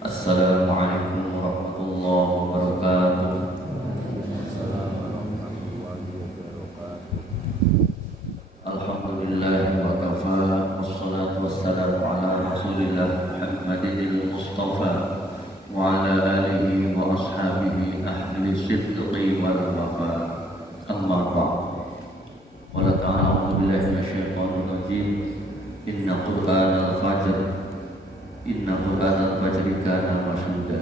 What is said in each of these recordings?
Assalamualaikum warahmatullahi wabarakatuh. Alhamdulillah wa kafa, wassalatu wassalamu ala rasulillah Muhammadin Mustafa wa ala alihi wa ashabihi ahli sidqi wal wafa. Amma ba'd. Qala ta'ala a'udzu billahi minasyaitonir rajim. Inna qur'anal fajr kana masyhuda.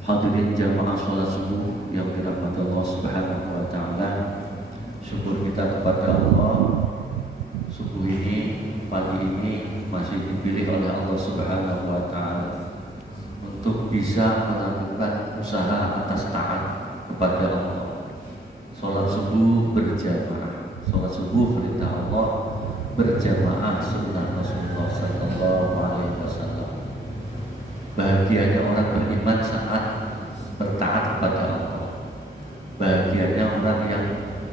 Hadirin jamaah salat subuh yang dirahmati Allah Subhanahu wa taala. Syukur kita kepada Allah, subuh ini, pagi ini masih dipilih oleh Allah Subhanahu wa taala untuk bisa melakukan usaha atas taat kepada Allah. Salat subuh berjamaah, salat subuh perintah Allah, berjamaah sunnah Rasulullah sallallahu alaihi wasallam. Bahagianya orang beriman saat bertaat kepada Allah. Bahagianya orang yang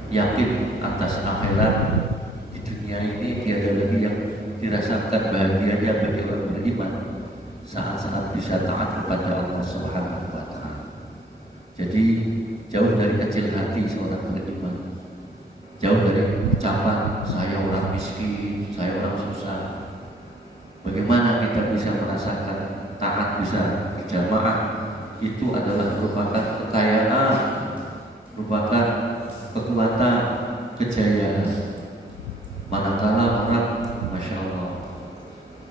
yakin atas akhirat. Di dunia ini tiada lagi yang dirasakan bahagianya bagi orang beriman saat-saat bisa taat kepada Allah Subhanahu wa taala. Jadi jauh dari kecil hati seorang beriman, jauh dari ucapan saya orang miskin, saya orang susah. Bagaimana kita bisa merasakan taat bisa berjamaah? Itu adalah merupakan kekayaan, merupakan kekuatan, kejayaan. Manakala orang, masya Allah,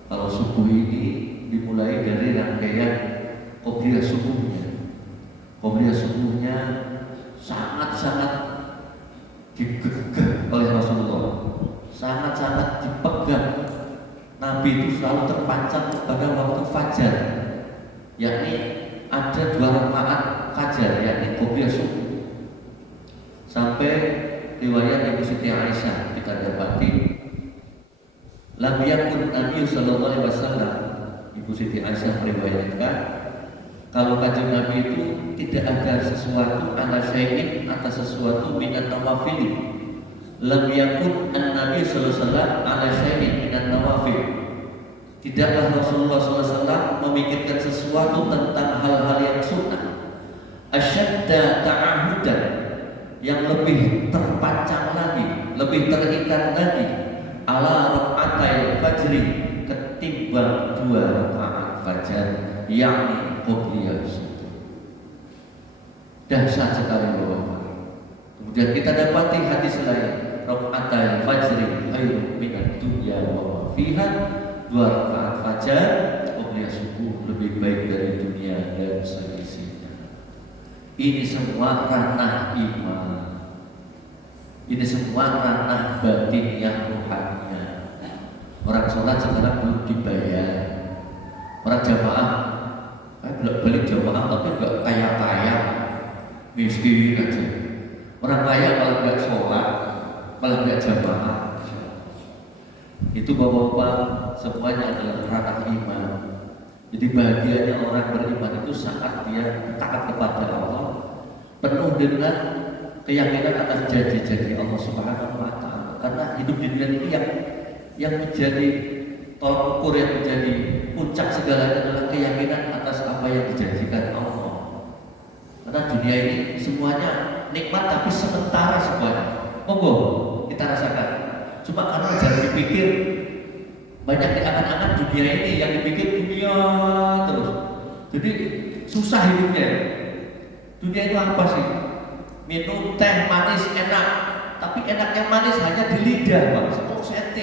kalau subuh ini dimulai dari rangkaian qobliyah subuhnya. Qobliyah subuhnya sangat-sangat digegah oleh Rasulullah, sangat-sangat dipegang. Nabi itu selalu terpancang pada waktu fajar, yakni ada 2 rakaat fajar, yakni qobliyah subuh. Sampai riwayat Ibu Siti Aisyah kita dapati, lam yakun Nabi sallallahu alaihi wasallam, Ibu Siti Aisyah meriwayatkan kalau kanjeng Nabi itu tidak ada sesuatu ala syai'in atas sesuatu minat nawafil. Lam yakun an-Nabi sallallahu alaihi wasallam ala syai'in minat nawafil. Tidaklah Rasulullah SAW memikirkan sesuatu tentang hal-hal yang sunnah, asyadda ta'ahudan, yang lebih terpancang lagi, lebih terikat lagi, ala rak'atai fajri, ketimbang 2 rakaat fajar, yakni qobliyah subuh. Dahsyat sekali Bapak. Kemudian kita dapati hadis lain, rak'atai fajri khairun minad dunya wa ma fiha. 2 rakaat fajar qobliyah subuh lebih baik dari dunia dan seisinya. Ini semua ranah iman. Ini semua ranah batiniah rohaniah. Orang sholat sekarang belum dibayar. Orang jamaah, balik jamaah tapi enggak kaya-kaya, miskin aja. Orang kaya malah enggak sholat, malah enggak jamaah. Itu bapak-bapak, semuanya adalah ranah iman. Jadi bahagianya orang beriman itu saat dia taat kepada Allah, penuh dengan keyakinan atas janji-janji Allah Subhanahu wa taala. Karena hidup di dunia ini yang menjadi tolak ukur, yang menjadi puncak segalanya adalah keyakinan atas apa yang dijanjikan Allah. Karena dunia ini semuanya nikmat tapi sementara semuanya. Monggo kita rasakan. Cuma karena jangan dipikir banyak di angan-angan dunia ini, yang dipikir dunia terus. Jadi susah hidupnya. Dunia itu apa sih? Minum teh manis enak, tapi enaknya manis hanya di lidah, Pak. 10 cm.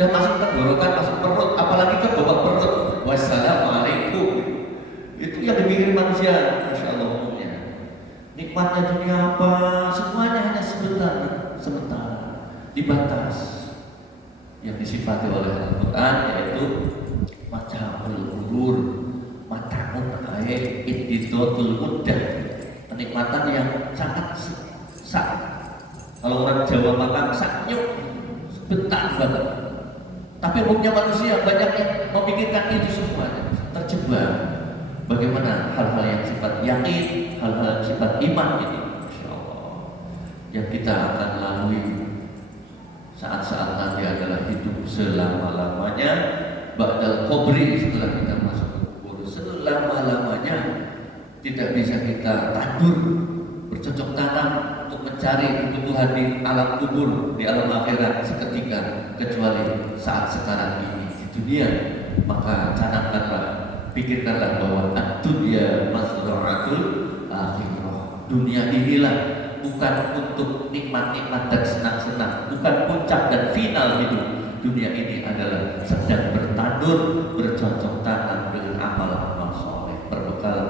Udah masuk ke tenggorokan, masuk perut, apalagi ke bawah perut. Wassalamualaikum. Itu yang dipikir manusia, masya Allah umumnya. Nikmatnya dunia apa? Semuanya hanya sebentar, dibatas. Yang disifati oleh Al-Quran yaitu mata'ul ulur, mata'un ae iddidotul mudah, kenikmatan yang sangat kalau orang Jawa makan saknyuk sebentar banget. Tapi umumnya manusia banyak yang memikirkan itu semuanya, terjebak. Bagaimana hal-hal yang sifat yakin, hal-hal yang sifat iman ini, insya Allah, yang kita akan lalui saat-saat nanti adalah hidup selama-lamanya ba'dal qabri, setelah kita masuk ke kubur. tidak bisa kita tandur, bercocok tanam untuk mencari kebutuhan di alam kubur, di alam akhirat seketika, kecuali saat sekarang ini di dunia. Maka canangkanlah, pikirkanlah bahwa ad-dunya mazra'atul akhirah. Dunia inilah bukan untuk nikmat-nikmat dan senang-senang, bukan puncak dan final hidup. Dunia ini adalah sedang bertandur, bercocok tanam dengan amal-amal soleh, perbekalan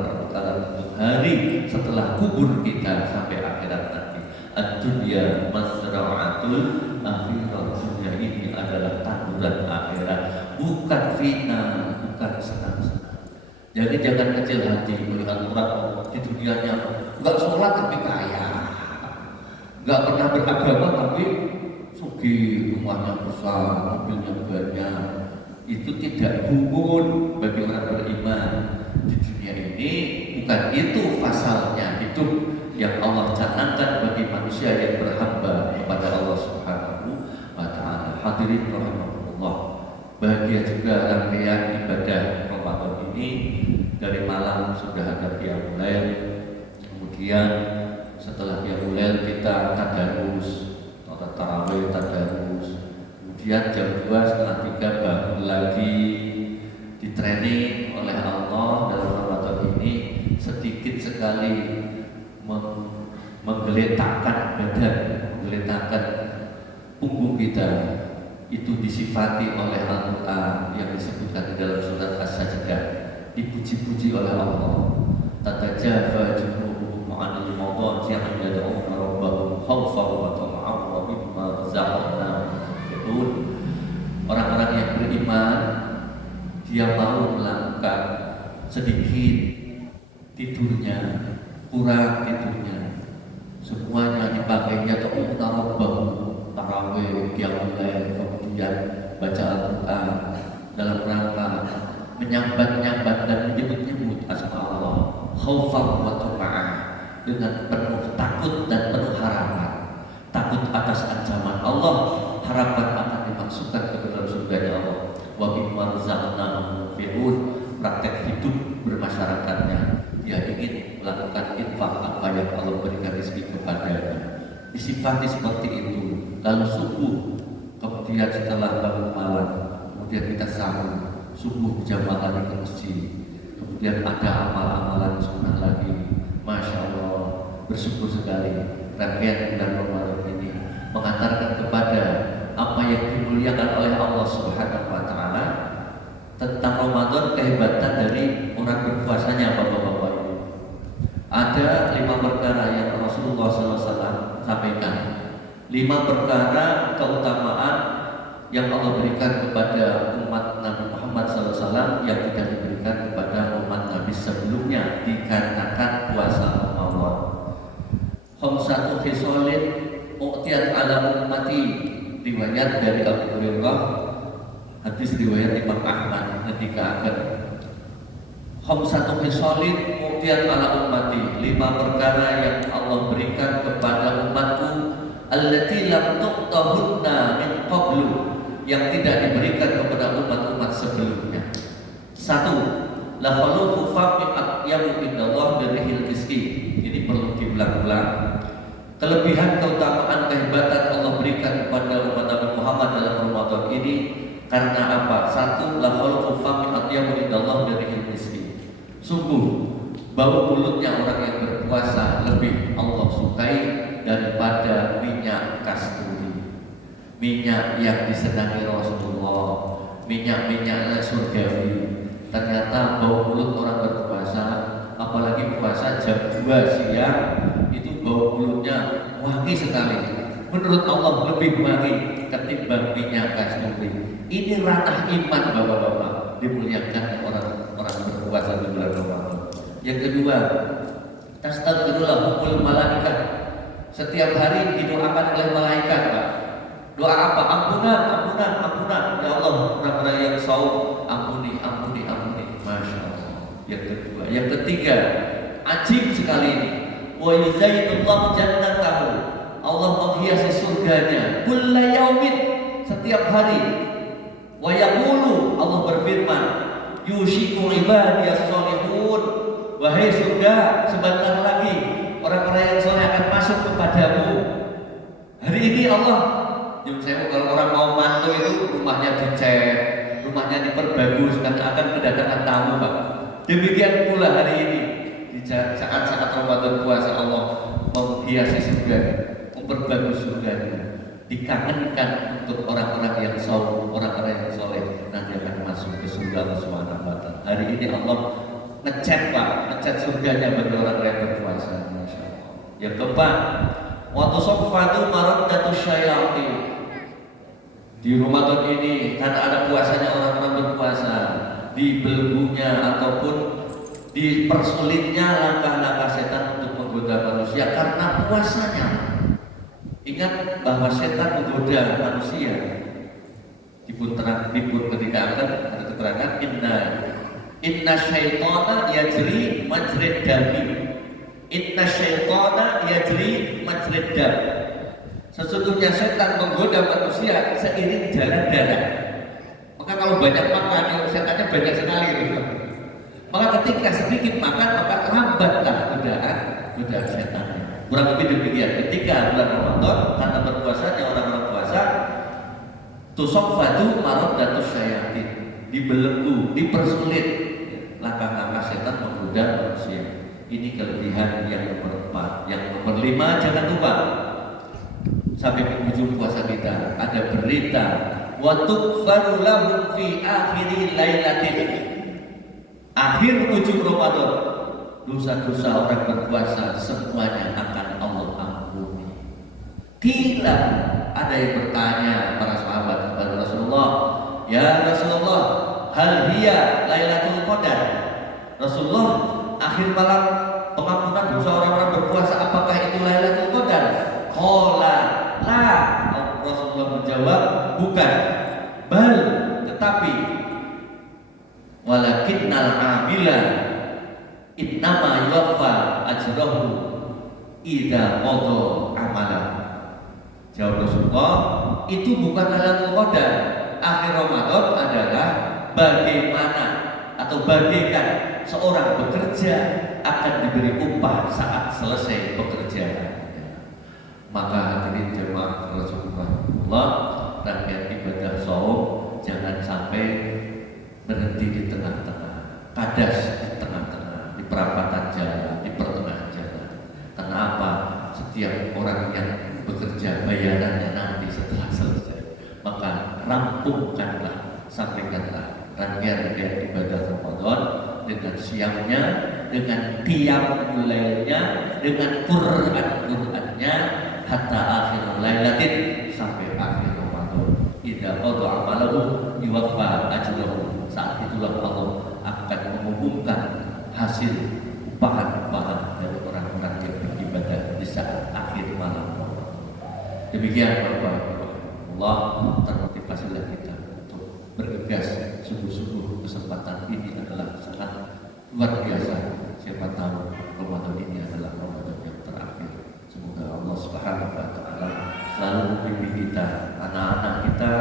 untuk hari setelah kubur kita sampai akhirat nanti. Ad-dunya mazra'atul akhirah. Dunia ini adalah tanduran akhirat, bukan final, bukan senang-senang. Jadi jangan kecil hati melihat orang di dunianya nggak sholat tapi kaya, nggak pernah beragama tapi sugih, rumahnya besar, mobilnya banyak. Itu tidak gugur bagi orang beriman. Di dunia ini bukan itu pasalnya hidup yang Allah canangkan bagi manusia yang berhamba kepada Allah Subhanahu wa Ta'ala. Hadirin rahimahullah, bahagia juga rangkaian ibadah Ramadan ini. Dari malam sudah ada qiyamul lail, kemudian setelah qiyamul lail kita tadarus, tarawih tadarus, kemudian jam 2 setengah 3 bangun lagi, di training oleh Allah dalam Ramadan ini sedikit sekali menggeletakkan badan, menggeletakkan punggung kita. Itu disifati oleh Al-Quran yang disebutkan di dalam surat As-Sajdah, dipuji-puji oleh Allah. Tatajafa junubuhum 'anil madaji'i yad'una rabbahum khaufan wa tama'an wa mimma razaqnahum yunfiqun. Orang-orang yang beriman, dia mau melakukan sedikit tidurnya, kurang tidurnya, semuanya dipakainya untuk rabbahum, tarawih, qiyamul lail, kemudian baca Al-Quran dalam rangka menyambat-nyambat dan menyebut-nyebut asma Allah, khaufan wa tama'an, dengan penuh takut dan penuh harapan. Takut atas ancaman Allah, harapan akan dimasukkan ke dalam surganya Allah. Wa mimma razaqnahum yunfiqun, praktek hidup bermasyarakatnya, dia ingin melakukan infak apa yang Allah berikan rezeki kepadanya. Disifati seperti itu. Lalu subuh, kemudian setelah bangun malam, kemudian kita sahur, subuh berjamaah lagi ke masjid, kemudian ada amal-amalan sunnah lagi. Masya Allah, bersyukur sekali rangkaian bulan Ramadan ini mengantarkan kepada apa yang dimuliakan oleh Allah Subhanahu wa Ta'ala. Tentang Ramadan, kehebatan dari orang berpuasanya, bapak-bapak ini ada 5 perkara yang Rasulullah SAW sampaikan. 5 perkara keutamaan yang Allah berikan kepada umat Nabi Muhammad SAW yang tidak diberikan kepada umat Nabi sebelumnya dikarenakan puasa Ramadan. Khamsatu khisalin u'tiyat ala ummati, riwayat dari Abu Hurairah, hadis riwayat Imam Ahmad ketika akan khamsatu khisalin u'tiyat ala ummati, 5 perkara yang Allah berikan kepada umatku, allati lam tuqtahunna min qablu, yang tidak diberikan kepada umat-umat sebelumnya. 1. La khalufu faqi aqyamu indallah birrihil miski. Ini perlu diulang-ulang. Kelebihan, keutamaan, kehebatan Allah berikan kepada umat Nabi Muhammad dalam Ramadan ini karena apa? 1. La khalufu faqi aqyamu indallah birrihil miski. Sungguh bau mulutnya orang yang berpuasa lebih Allah sukai daripada minyak kasturi, minyak yang disenangi Rasulullah, minyak-minyaknya surgawi. Ternyata bau mulut orang berpuasa, apalagi puasa jam 2 siang, itu bau mulutnya wangi sekali. Menurut Allah lebih wangi ketimbang minyak kasturi. Ini ranah iman, bapak-bapak, dimuliakan orang berpuasa di bulan Ramadan. Yang kedua, tastaghfirullah malaikat. Setiap hari didoakan oleh malaikat, Pak. Doa apa? Ampunan, ampunan, ampunan. Ya Allah, orang-orang yang saum, ampuni, ampuni, ampuni. Masya Allah. Yang kedua, yang ketiga, ajib sekali ini. Wa yuzayyinullahu jannatahu. Allah menghiasi surganya. Kulla yaumin, setiap hari. Wa yaqulu, Allah berfirman, yushiku ibadiyas sholihun. Wahai surga, sebentar lagi orang-orang yang soleh akan masuk kepadamu. Hari ini Allah, saya kalau orang mau mantu itu rumahnya dicat, rumahnya diperbagus karena akan kedatangan tamu, Pak. Demikian pula hari ini di saat-saat Ramadan puasa Allah menghiasi surga, memperbagus surganya. Dikangenkan untuk orang-orang yang orang-orang yang soleh nanti akan masuk ke surga Allah Subhanahu wa Ta'ala. Hari ini Allah ngecat surganya bagi orang yang berpuasa. Masya Allah. Yang keempat, waktu sofatu maraddatus syayatin. Di Ramadan ini karena ada puasanya orang-orang berpuasa, dibelenggunya ataupun dipersulitnya langkah-langkah setan untuk menggoda manusia karena puasanya. Ingat bahwa setan menggoda manusia. Dipun ketika akan ada keterangan inna syaitana yajri majrid dami. Inna syaitana yajri majrid dam. Sesungguhnya setan menggoda manusia seiring jalan darah. Maka kalau banyak makan, setannya banyak sekali gitu. Maka ketika sedikit makan, maka lambatlah godaan setan. Kurang lebih demikian. Ketika bulan Ramadan karena berpuasanya orang-orang puasa, tusofatu maraddatus syayatin, dibelenggu, dipersulit langkah-langkah setan menggoda manusia. Ini kelebihan yang nomor 4. Yang nomor 5, jangan lupa sampai penghujung puasa kita ada berita wa tughfaru lahum fi akhiri lailatin. Akhir ujung Ramadan, dosa-dosa orang berpuasa semuanya akan Allah ampuni. Kila, ada yang bertanya para sahabat kepada Rasulullah, ya Rasulullah, hal hiya Lailatul Qadar? Rasulullah, akhir malam pengampunan dosa orang-orang berpuasa, apakah itu Lailatul Qadar? Qala la. Rasulullah menjawab, bukan. Bal, tetapi walakinnal amila innama yuwaffa ajrahu idza qada amalan. Jawab Rasulullah, itu bukan Lailatul Qadar. Akhir Ramadan adalah bagaimana atau bagaikan seorang bekerja akan diberi upah saat selesai pekerjaan. Maka hadirin jemaah Rasulullah, rangkaian ibadah saum jangan sampai berhenti di tengah-tengah, kadas di tengah-tengah, di perapatan jalan, di pertengahan jalan. Karena apa? Setiap orang yang bekerja bayarannya nanti setelah selesai. Maka rampungkanlah, sampaikanlah rangkaian ibadah Ramadan dengan siangnya, dengan qiyamul lailnya, dengan Quran-Qur'annya, hatta akhir lailatin, sampai akhir Ramadan. Idza qada amalahu yuwaffa ajrahu. Saat itulah Allah akan mengumumkan hasil upahan-upahan dari orang-orang yang beribadah di saat akhir malam. Demikian Bapak Allah, termotivasilah kita untuk bergegas. Sungguh-sungguh kesempatan ini adalah sangat luar biasa. Siapa tahu Ramadan ini adalah Ramadan yang terakhir. Semoga Allah Subhanahu wa Ta'ala selalu membimbing kita, anak-anak kita,